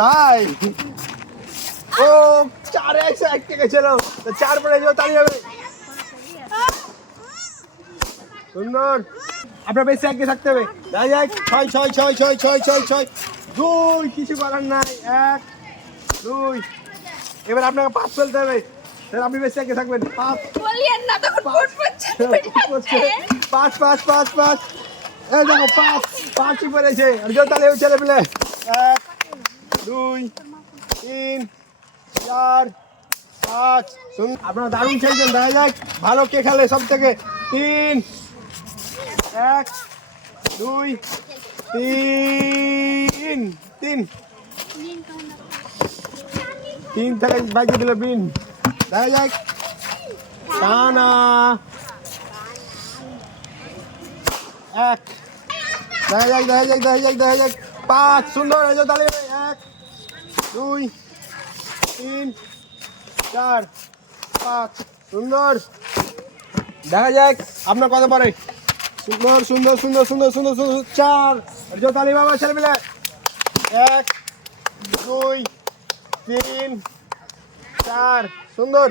তাই ও 4-1 থেকে ছিল তো 4 পরে যাও তালি হবে সুন্দর আপনার বেশি আগে থাকতে হবে যাই যাই 6 2 কিছু করার নাই 1 2 এবার আপনাকে 5 ফেলতে হবে তাহলে আপনি বেশি আগে থাকবেন 5 বলিয়েন না তখন ফুট পড়ছে 5 এই দেখো 5 পড়েছে আর জোর তালি হবে ছেলে পেলে 1 2 3 4 5 শুনুন আপনারা দারুণ খেলছেন দেখা যাক ভালো কে খেলে সব থেকে 3 1 2 3 থেকে বাইকে দিল বিন দেখা যাক টানা 1 দেখা যাক 5 সুন্দর এই যে তালি 1 2 3 4 5 সুন্দর দেখা যাক আপনার কত পারে সুন্দর 4 जो ताली बाबा चल मिला 1 2 3 4 सुंदर